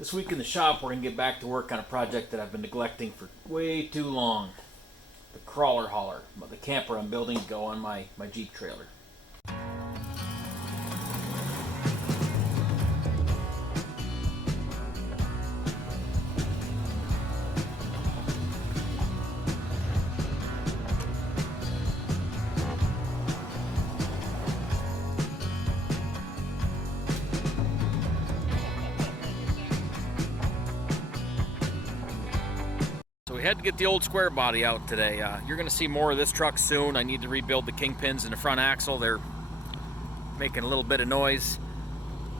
This week in the shop, we're going to get back to work on a project that I've been neglecting for way too long. The crawler hauler, the camper I'm building to go on my Jeep trailer. So we had to get the old square body out today. You're going to see more of this truck soon. I need to rebuild the kingpins in the front axle. They're making a little bit of noise,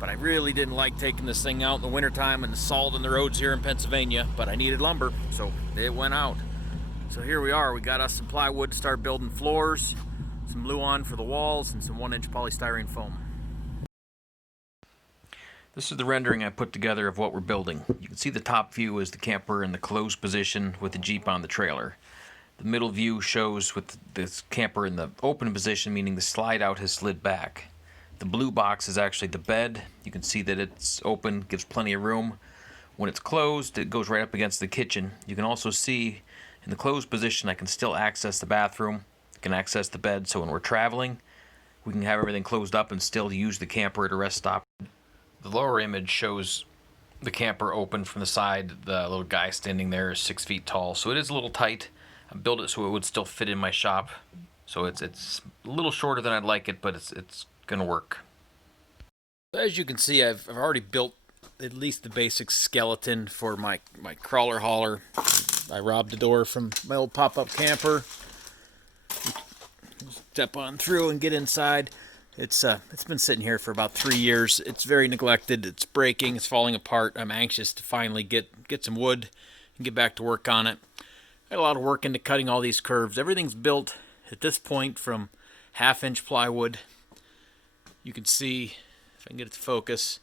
but I really didn't like taking this thing out in the wintertime and the salt in the roads here in Pennsylvania, but I needed lumber, so it went out. So here we are. We got us some plywood to start building floors, some Luan for the walls, and some 1-inch polystyrene foam. This is the rendering I put together of what we're building. You can see the top view is the camper in the closed position with the Jeep on the trailer. The middle view shows with this camper in the open position, meaning the slide out has slid back. The blue box is actually the bed. You can see that it's open, gives plenty of room. When it's closed, it goes right up against the kitchen. You can also see in the closed position I can still access the bathroom, I can access the bed, so when we're traveling, we can have everything closed up and still use the camper at a rest stop. The lower image shows the camper open from the side. The little guy standing there is 6 feet tall, so it is a little tight. I built it so it would still fit in my shop. So it's a little shorter than I'd like it, but it's gonna work. As you can see, I've already built at least the basic skeleton for my crawler hauler. I robbed the door from my old pop-up camper. Step on through and get inside. It's been sitting here for about 3 years. It's very neglected. It's breaking. It's falling apart. I'm anxious to finally get some wood and get back to work on it. I got a lot of work into cutting all these curves. Everything's built at this point from 1/2-inch plywood. You can see, if I can get it to focus,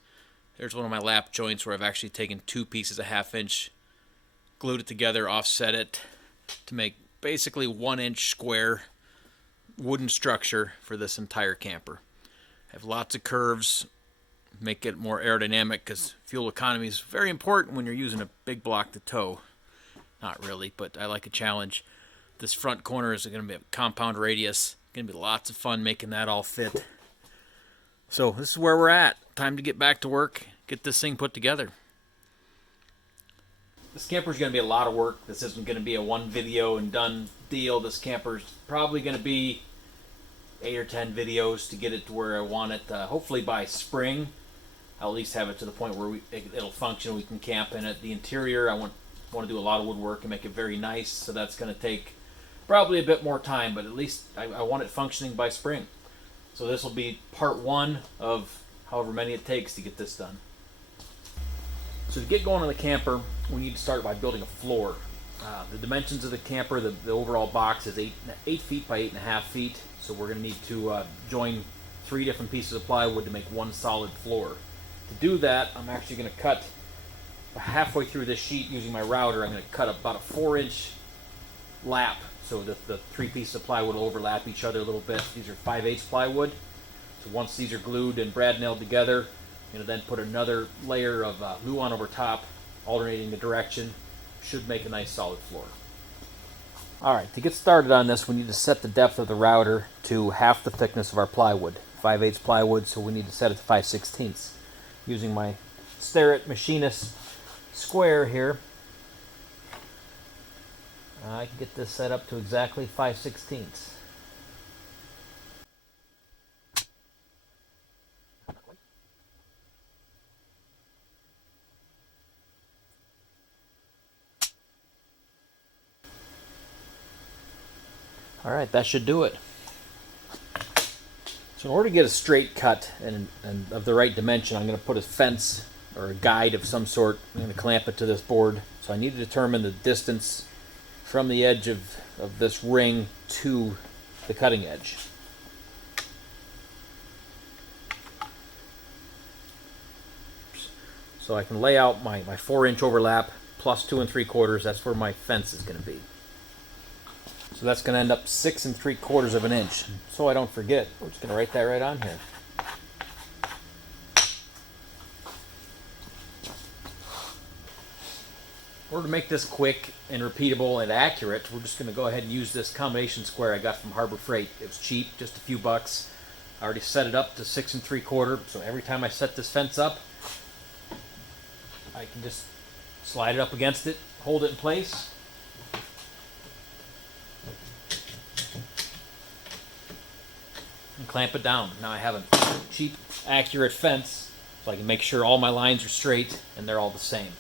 there's one of my lap joints where I've actually taken 2 pieces of 1/2-inch, glued it together, offset it to make basically 1-inch square wooden structure for this entire camper. I have lots of curves, make it more aerodynamic because fuel economy is very important when you're using a big block to tow. Not really, but I like a challenge. This front corner is going to be a compound radius. Going to be lots of fun making that all fit. So this is where we're at. Time to get back to work, get this thing put together. This camper is going to be a lot of work. This isn't going to be a one video and done deal. This camper is probably going to be 8 or 10 videos to get it to where I want it. Hopefully by spring, I'll at least have it to the point where it'll function. We can camp in it. The interior, I want to do a lot of woodwork and make it very nice. So that's going to take probably a bit more time, but at least I want it functioning by spring. So this will be part 1 of however many it takes to get this done. So to get going on the camper, we need to start by building a floor. The dimensions of the camper, the overall box is 8 feet by 8.5 feet. So we're going to need to join 3 different pieces of plywood to make one solid floor. To do that, I'm actually going to cut halfway through this sheet using my router. I'm going to cut about a 4-inch lap so that the 3 pieces of plywood will overlap each other a little bit. These are 5/8 plywood. So once these are glued and brad nailed together, I'm going to then put another layer of Luan over top, alternating the direction. Should make a nice solid floor. Alright, to get started on this, we need to set the depth of the router to half the thickness of our plywood. 5/8 plywood, so we need to set it to 5/16. Using my Starrett Machinist square here, I can get this set up to exactly 5/16. Alright, that should do it. So in order to get a straight cut and of the right dimension, I'm going to put a fence or a guide of some sort. I'm going to clamp it to this board. So I need to determine the distance from the edge of this ring to the cutting edge. So I can lay out my 4-inch overlap plus 2 3/4. That's where my fence is going to be. So that's going to end up 6 3/4 of an inch. So I don't forget, we're just going to write that right on here. In order to make this quick and repeatable and accurate, we're just going to go ahead and use this combination square I got from Harbor Freight. It was cheap, just a few bucks. I already set it up to 6 3/4, so every time I set this fence up, I can just slide it up against it, hold it in place. And clamp it down. Now I have a cheap, accurate fence, so I can make sure all my lines are straight and they're all the same.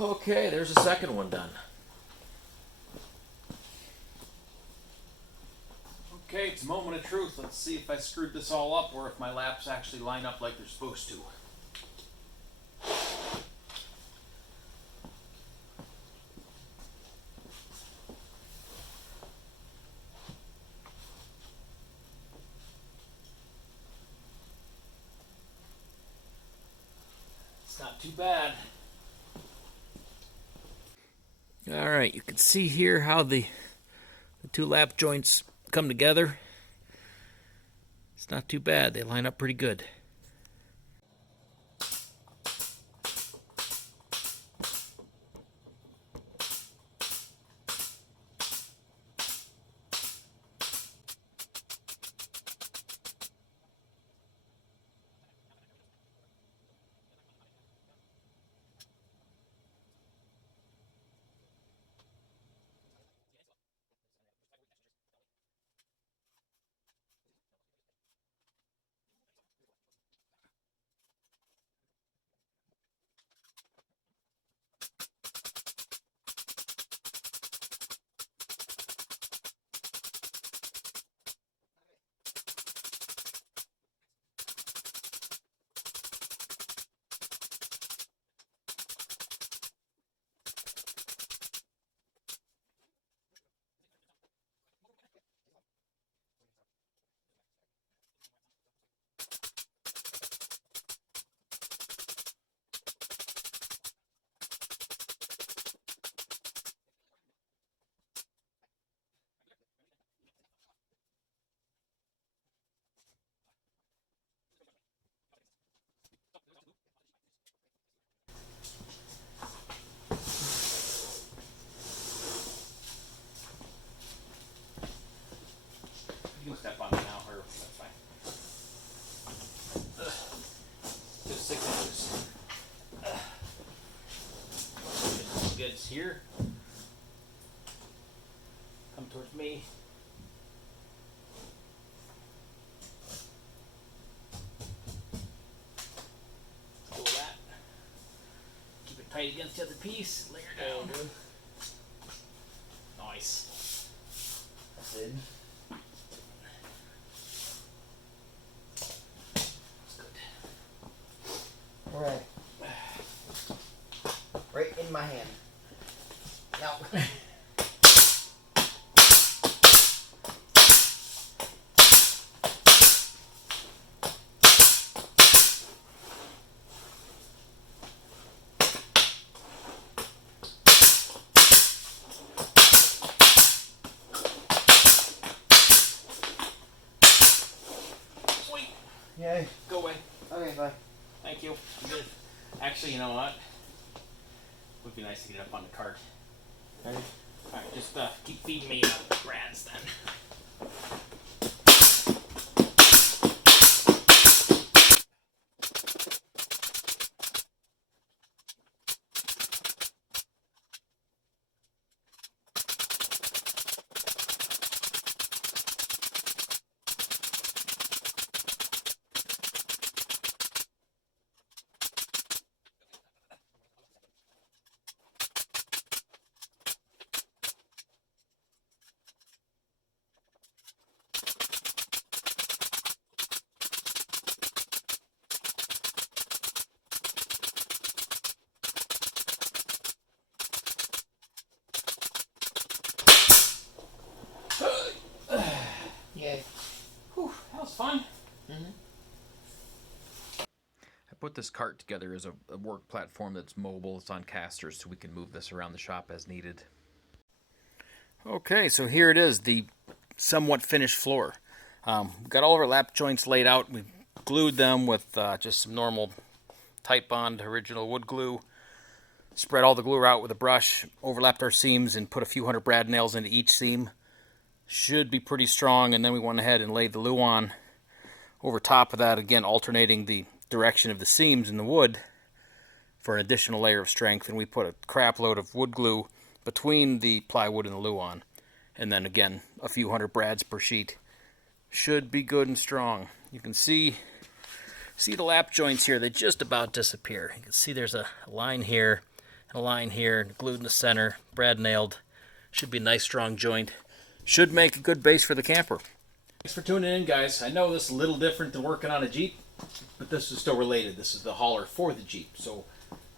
Okay, there's the second one done. Okay, it's a moment of truth. Let's see if I screwed this all up or if my laps actually line up like they're supposed to. It's not too bad. Alright, you can see here how the two lap joints come together. It's not too bad. They line up pretty good. You can step on me now, or that's fine. Just 6 inches. Goods here. Come towards me. Pull that. Keep it tight against the other piece. Layer down. Nice. That's it. Alright. Right in my hand. Now. Okay. Go away. Okay, bye. Thank you. Good. Actually, you know what? Would be nice to get up on the cart. Okay. Alright, just keep feeding me grads then. Yay. Whew, that was fun. Mm-hmm. I put this cart together as a work platform that's mobile. It's on casters, so we can move this around the shop as needed. Okay, so here it is, the somewhat finished floor. We've got all of our lap joints laid out. We've glued them with just some normal Titebond original wood glue. Spread all the glue out with a brush, overlapped our seams, and put a few hundred brad nails into each seam. Should be pretty strong, and then we went ahead and laid the Luan over top of that, again alternating the direction of the seams in the wood for an additional layer of strength. And we put a crap load of wood glue between the plywood and the Luan, and then again a few hundred brads per sheet. Should be good and strong. You can see the lap joints here, they just about disappear. You can see there's a line here and a line here, glued in the center, brad nailed. Should be a nice strong joint. Should make a good base for the camper. Thanks for tuning in, guys. I know this is a little different than working on a Jeep, but this is still related. This is the hauler for the Jeep. So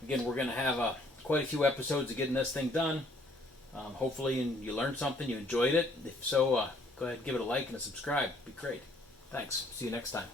again, we're going to have quite a few episodes of getting this thing done. Hopefully you learned something, you enjoyed it. If so, go ahead and give it a like and a subscribe. It'd be great. Thanks. See you next time.